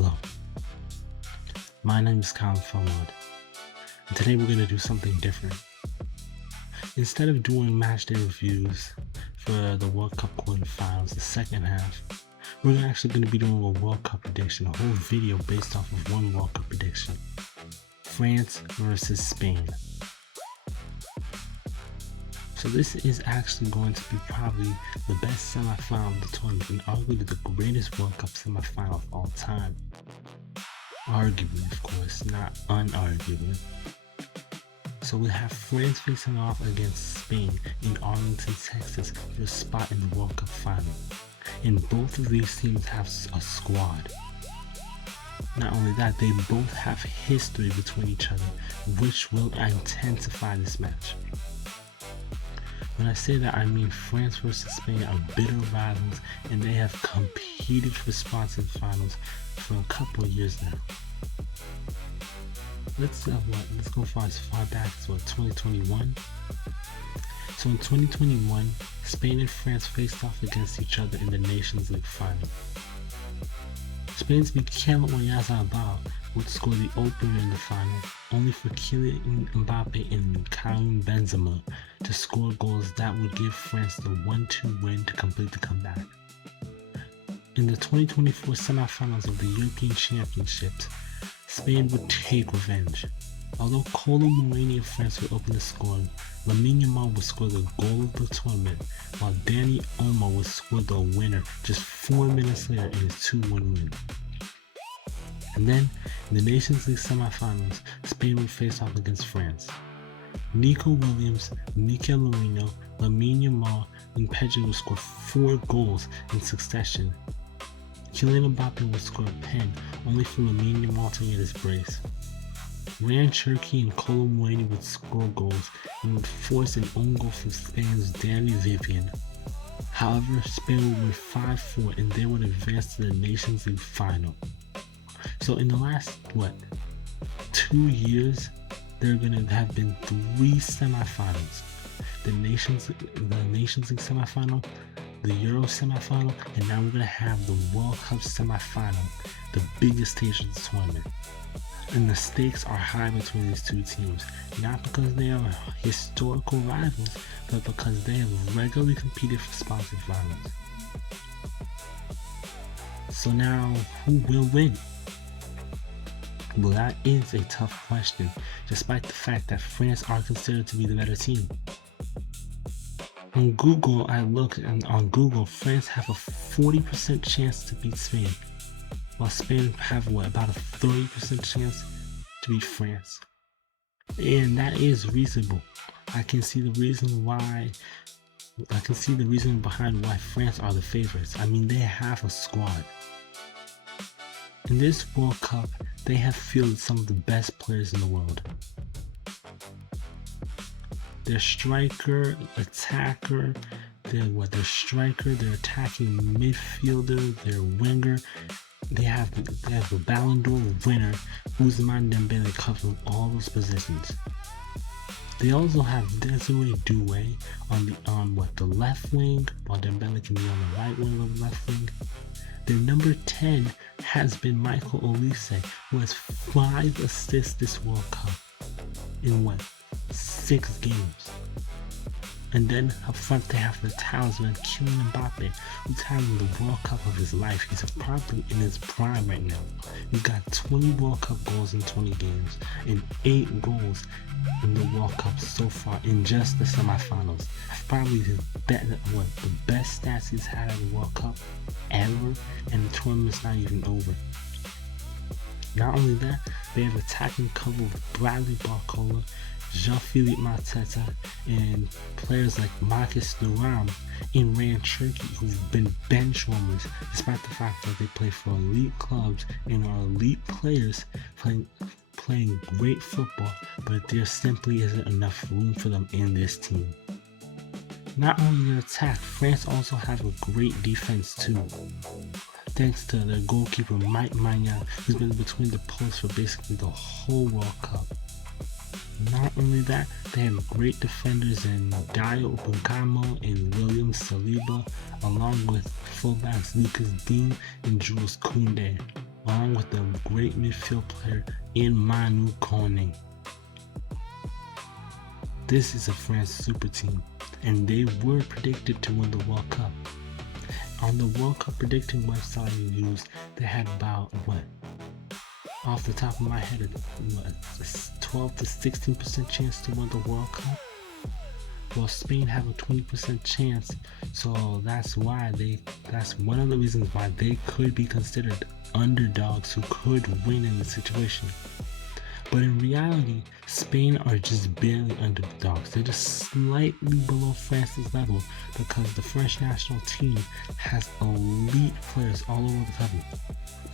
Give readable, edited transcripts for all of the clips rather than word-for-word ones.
Hello, my name is Kylen, and today we're going to do something different. Instead of doing matchday reviews for the World Cup quarterfinals, the second half, we're actually going to be doing a World Cup prediction, a whole video based off of one World Cup prediction. France versus Spain. So this is actually going to be probably the best semifinal of the tournament and arguably the greatest World Cup semifinal of all time. Arguably, of course, not unarguably. So we have France facing off against Spain in Arlington, Texas for a spot in the World Cup final. And both of these teams have a squad. Not only that, they both have history between each other, which will intensify this match. When I say that, I mean France versus Spain are bitter rivals, and they have competed for spots in finals for a couple of years now. Let's go as far back as 2021. So in 2021, Spain and France faced off against each other in the Nations League final. Spain's Kylen would score the opener in the final, only for Kylen Mbappe and Kylen Benzema to score goals that would give France the 1-2 win to complete the comeback. In the 2024 semifinals of the European Championships, Spain would take revenge. Although Kolo Muani of France would open the scoring, Lamine Yamal would score the goal of the tournament, while Dani Olmo would score the winner just 4 minutes later in his 2-1 win. And then, in the Nations League semifinals, Spain would face off against France. Nico Williams, Mikel Merino, Lamine Yamal, and Pedri would score 4 goals in succession. Kylen Mbappe would score a pen, only for Lamine Yamal to get his brace. Ryan Cherki and Kolo Muani would score goals and would force an own goal from Spain's Dani Vivian. However, Spain would win 5-4 and they would advance to the Nations League final. So in the last, 2 years, there are going to have been 3 semifinals. The Nations League semifinal, the Euro semifinal, and now we're going to have the World Cup semifinal, the biggest stage of the tournament. And the stakes are high between these two teams, not because they are historical rivals, but because they have regularly competed for spots in finals. So now, who will win? Well, that is a tough question, despite the fact that France are considered to be the better team. On Google, I looked, and on Google, France have a 40% chance to beat Spain, while Spain have about a 30% chance to beat France. And that is reasonable. I can see the reason behind why France are the favorites. I mean, they have a squad. In this World Cup, they have fielded some of the best players in the world. Their striker, attacker, their striker, their attacking midfielder, their winger. They have the Ballon d'Or winner, Ousmane Dembele, covering all those positions. They also have Desiree Doué on the left wing, while Dembele can be on the right wing of the left wing. Their number 10 has been Michael Olise, who has 5 assists this World Cup in 6 games. And then up front they have the talisman Kylen Mbappe, who's having the World Cup of his life. He's probably in his prime right now. He's got 20 World Cup goals in 20 games and 8 goals in the World Cup so far in just the semifinals. Probably the best stats he's had at the World Cup ever, and the tournament's not even over. Not only that, they have attacking cover with Bradley Barcola, Jean-Philippe Mateta, and players like Marcus Thuram and Ryan Cherki, who've been bench warmers despite the fact that they play for elite clubs and are elite players playing great football, but there simply isn't enough room for them in this team. Not only their attack, France also have a great defense too, thanks to their goalkeeper Mike Maignan, who's been between the posts for basically the whole World Cup. Not only that, they have great defenders in Dayo Upamecano and William Saliba, along with fullbacks Lucas Digne and Jules Koundé, along with a great midfield player in Manu Kone. This is a France super team, and they were predicted to win the World Cup. On the World Cup predicting website I used, they had about, off the top of my head, 12 to 16% chance to win the World Cup. Well, Spain have a 20% chance, so that's one of the reasons why they could be considered underdogs who could win in this situation. But in reality, Spain are just barely underdogs. They're just slightly below France's level because the French national team has elite players all over the level.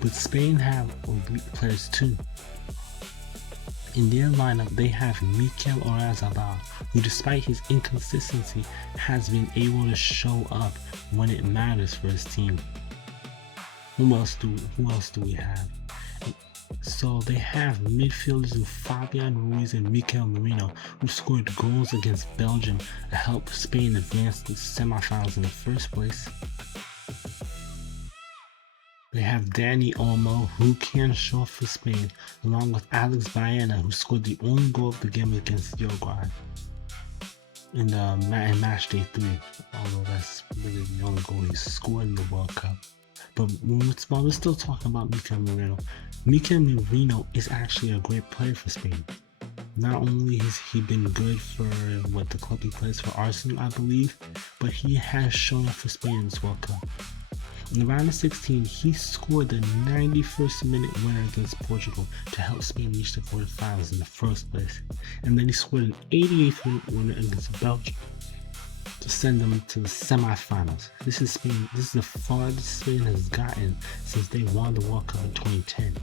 But Spain have elite players too. In their lineup, they have Mikel Oyarzabal, who despite his inconsistency has been able to show up when it matters for his team. Who else do we have? So they have midfielders in Fabian Ruiz and Mikel Merino, who scored goals against Belgium to help Spain advance to the semifinals in the first place. They have Dani Olmo, who can show up for Spain, along with Alex Baena, who scored the only goal of the game against Uruguay in match day 3, although that's really the only goal he scored in the World Cup. But while we're still talking about Mikel Merino is actually a great player for Spain. Not only has he been good for the club he plays for, Arsenal, I believe, but he has shown up for Spain in this World Cup. In the round of 16, he scored the 91st minute winner against Portugal to help Spain reach the quarterfinals in the first place, and then he scored an 88th minute winner against Belgium to send them to the semifinals. This is the farthest Spain has gotten since they won the World Cup in 2010,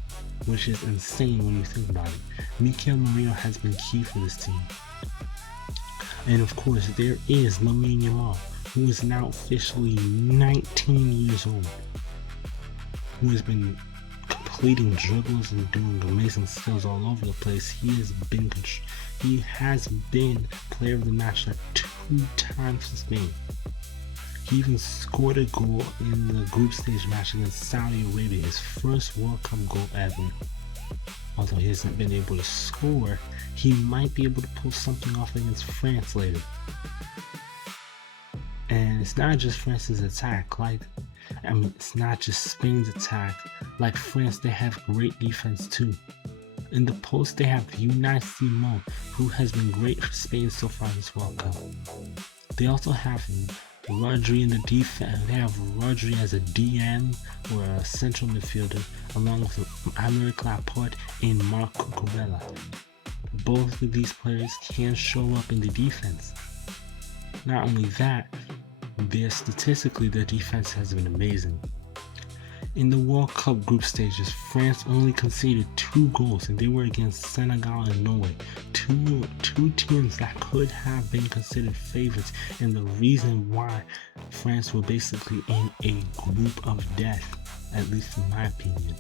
which is insane when you think about it. Mikel Merino has been key for this team. And of course, there is Lamine Yamal, who is now officially 19 years old, who has been completing dribbles and doing amazing skills all over the place. He has been player of the match 2 times for Spain. He even scored a goal in the group stage match against Saudi Arabia, his first World Cup goal ever. Although he hasn't been able to score, he might be able to pull something off against France later. And it's not just France's attack, it's not just Spain's attack. Like France, they have great defense too. In the post, they have Unai Simon, who has been great for Spain so far this World Cup. They also have Rodri in the defense. They have Rodri as a DM or a central midfielder, along with Aymeric Laporte and Marc Cucurella. Both of these players can show up in the defense. Not only that, statistically their defense has been amazing. In the World Cup group stages, France only conceded 2 goals, and they were against Senegal and Norway, two teams that could have been considered favorites, and the reason why France were basically in a group of death, at least in my opinion.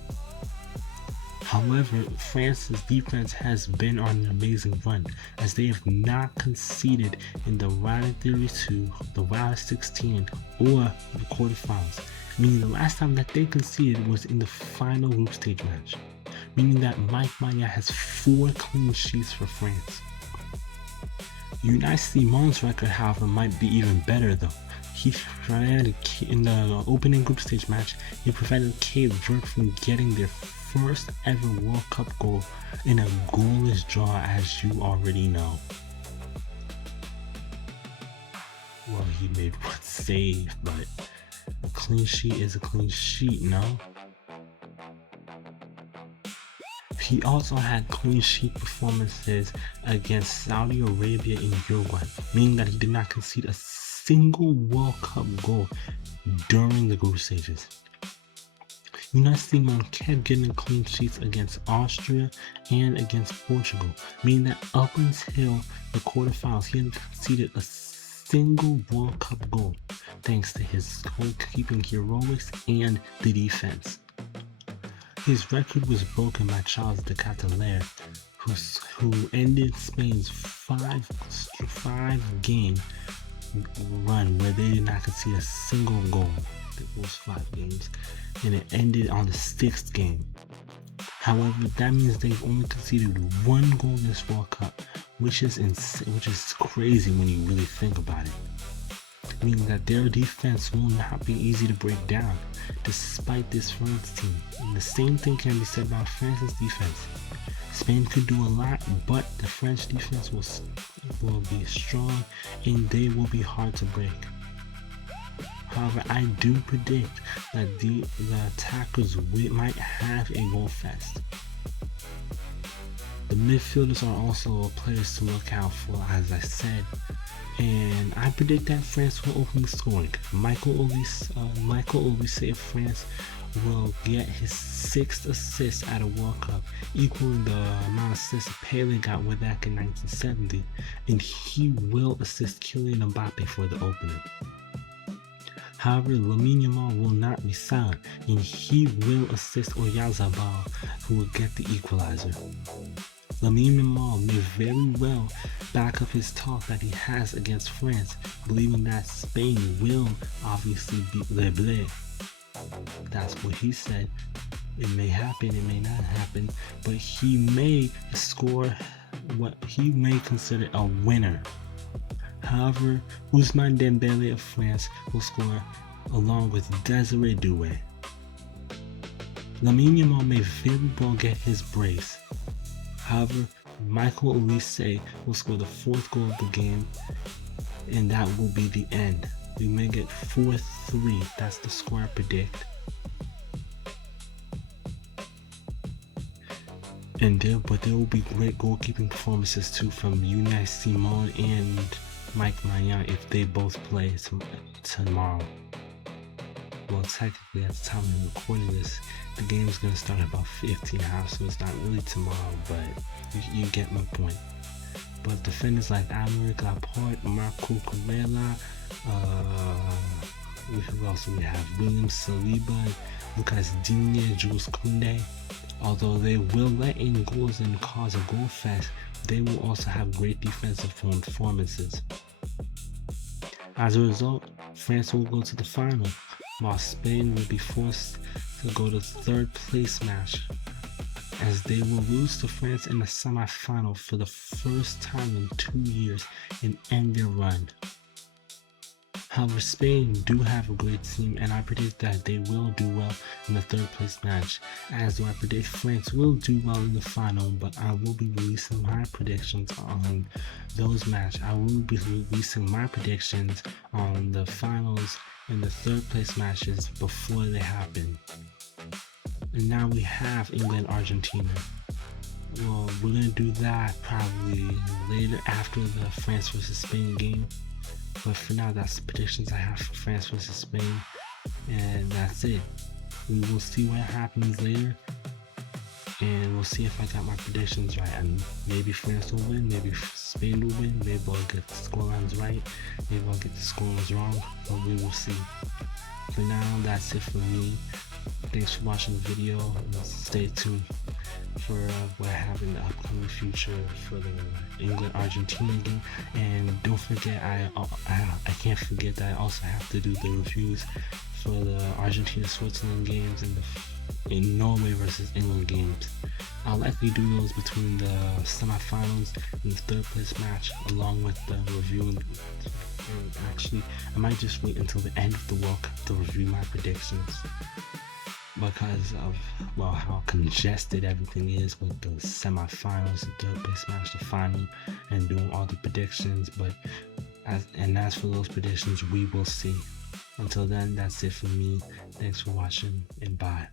However, France's defense has been on an amazing run, as they have not conceded in the round of 32, the round of 16, or the quarterfinals, meaning the last time that they conceded was in the final group stage match, meaning that Mike Maignan has 4 clean sheets for France. Unai Simon's record, however, might be even better though. In the opening group stage match, he prevented Cape Verde from getting their first ever World Cup goal in a goalless draw, as you already know. Well, he made one save, but a clean sheet is a clean sheet, no? He also had clean sheet performances against Saudi Arabia and Uruguay, meaning that he did not concede a single World Cup goal during the group stages. Unai Simon kept getting clean sheets against Austria and against Portugal, meaning that up until the quarterfinals, he hadn't conceded a single World Cup goal, thanks to his goalkeeping heroics and the defense. His record was broken by Charles de Ketelaere, who ended Spain's 5-game run where they did not concede a single goal. those 5 games, and it ended on the 6th game. However, that means they've only conceded 1 goal this World Cup, which is crazy when you really think about it. Meaning that their defense will not be easy to break down, despite this France team. And the same thing can be said about France's defense. Spain could do a lot, but the French defense will be strong and they will be hard to break. However, I do predict that the attackers might have a goal fest. The midfielders are also players to look out for, as I said, and I predict that France will open the scoring. Michael Olise of France will get his 6th assist at a World Cup, equaling the amount of assists Pele got way back in 1970, and he will assist Kylen Mbappe for the opening. However, Lamine Yamal will not be silent, and he will assist Oyarzabal, who will get the equalizer. Lamine Yamal may very well back up his talk that he has against France, believing that Spain will obviously beat Le Bleu. That's what he said. It may happen, it may not happen, but he may score what he may consider a winner. However, Ousmane Dembele of France will score along with Desiree Doué. Lamine Yamal may very well get his brace. However, Michael Olise will score the 4th goal of the game, and that will be the end. We may get 4-3. That's the score I predict. But there will be great goalkeeping performances too from Unai Simon and Mike Maignan if they both play tomorrow. Well, technically, at the time of recording this, the game is going to start at about 15 hours, so it's not really tomorrow, but you get my point. But defenders like Aymeric Laporte, Marco Cucurella, who else do we have? William Saliba, Lucas Digne, Jules Koundé. Although they will let in goals and cause a goal fest, they will also have great defensive performances. As a result, France will go to the final, while Spain will be forced to go to 3rd place match, as they will lose to France in the semi-final for the first time in 2 years and end their run. However, Spain do have a great team, and I predict that they will do well in the 3rd place match, as do I predict France will do well in the final, but I will be releasing my predictions on those matches. I will be releasing my predictions on the finals and the 3rd place matches before they happen. And now we have England-Argentina. Well, we're going to do that probably later after the France vs. Spain game. But for now, that's the predictions I have for France vs. Spain. And that's it. We will see what happens later. And we'll see if I got my predictions right. And maybe France will win, maybe Spain will win, maybe I'll get the scorelines right, maybe I'll get the scorelines wrong, but we will see. For now, that's it for me. Thanks for watching the video, and stay tuned for what I have in the upcoming future for the England-Argentina game. And don't forget, I can't forget that I also have to do the reviews for the Argentina-Switzerland games and the Norway versus England games. I'll likely do those between the semifinals and the 3rd place match, along with the review. And actually, I might just wait until the end of the World Cup to review my predictions, because of, well, how congested everything is with the semifinals, the 3rd place match, the final, and doing all the predictions. But as for those predictions, we will see. Until then, that's it for me. Thanks for watching, and bye.